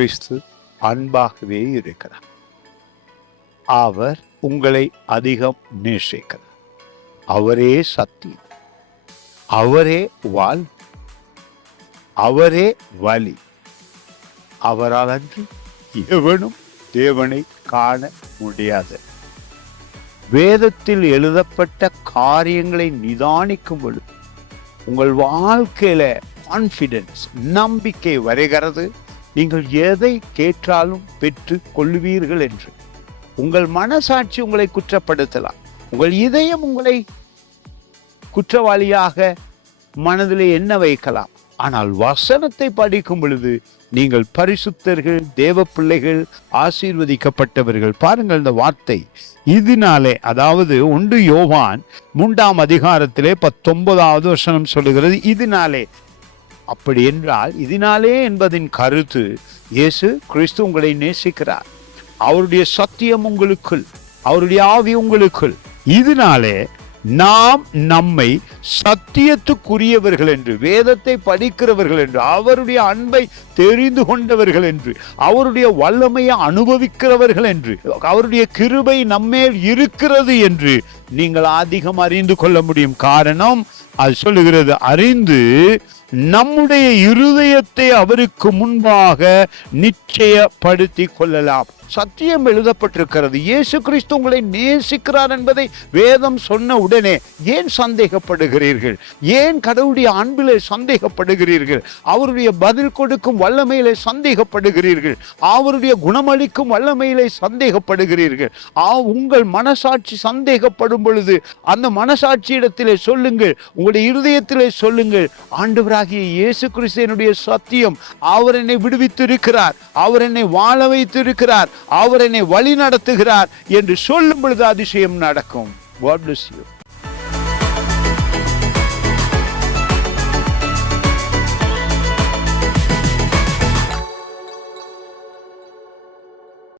கிறிஸ்து அன்பாகவே இருக்கிறார். அவர் உங்களை அதிகம் நேசிக்கிறார். அவரே சத்தியம், அவரே வாழ், அவரே வழி. அவரால் அன்றி எவனும் தேவனை காண முடியாது. வேதத்தில் எழுதப்பட்ட காரியங்களை நிதானிக்கும் பொழுது உங்கள் வாழ்க்கையில கான்பிடன்ஸ், நம்பிக்கை வருகிறது. நீங்கள் எதை கேட்டாலும் பெற்று கொள்ளுவீர்கள் என்று. உங்கள் மனசாட்சி உங்களை குற்றப்படுத்தலாம், உங்கள் இதயம் உங்களை குற்றவாளியாக மனதிலே எண்ண வைக்கலாம். ஆனால் வசனத்தை படிக்கும் பொழுது நீங்கள் பரிசுத்தர்கள், தேவ பிள்ளைகள், ஆசீர்வதிக்கப்பட்டவர்கள். பாருங்கள் இந்த வார்த்தை, இதனாலே, அதாவது 1 யோவான் 3ஆம் அதிகாரத்திலே 19வது வசனம் சொல்லுகிறது, இதனாலே. அப்படி என்றால் இதனாலே என்பதின் கருத்து, இயேசு கிறிஸ்து உங்களை நேசிக்கிறார். அவருடைய சத்தியம் உங்களுக்குள், அவருடைய ஆவி உங்களுக்குள். இதனாலே நாம் நம்மை சத்தியத்துக்குரியவர்கள் என்று, வேதத்தை படிக்கிறவர்கள் என்று, அவருடைய அன்பை தெரிந்து கொண்டவர்கள் என்று, அவருடைய வல்லமையை அனுபவிக்கிறவர்கள் என்று, அவருடைய கிருபை நம்மேல் இருக்கிறது என்று நீங்கள் அதிகம் அறிந்து கொள்ள முடியும். காரணம், அது சொல்லுகிறது, அறிந்து நம்முடைய இருதயத்தை அவருக்கு முன்பாக நிச்சயப்படுத்தி கொள்ளலாம். சத்தியம் எழுதப்பட்டிருக்கிறது. இயேசு கிறிஸ்து உங்களை நேசிக்கிறார் என்பதை வேதம் சொன்ன உடனே ஏன் சந்தேகப்படுகிறீர்கள்? ஏன் கடவுளுடைய அன்பிலே சந்தேகப்படுகிறீர்கள்? அவருடைய பதில் கொடுக்கும் வல்லமையிலே சந்தேகப்படுகிறீர்கள்? அவருடைய குணமளிக்கும் வல்லமையிலே சந்தேகப்படுகிறீர்கள்? உங்கள் மனசாட்சி சந்தேகப்படும் பொழுது அந்த மனசாட்சியிடத்திலே சொல்லுங்கள், உங்களுடைய இருதயத்திலே சொல்லுங்கள், ஆண்டவராகிய இயேசு கிறிஸ்து என்னுடைய சத்தியம், அவர் என்னை விடுவித்திருக்கிறார், அவர் என்னை வாழ வைத்திருக்கிறார், அவர் என்னை வழி நடத்துகிறார் என்று சொல்லும் பொழுது அதிசயம் நடக்கும். God bless you.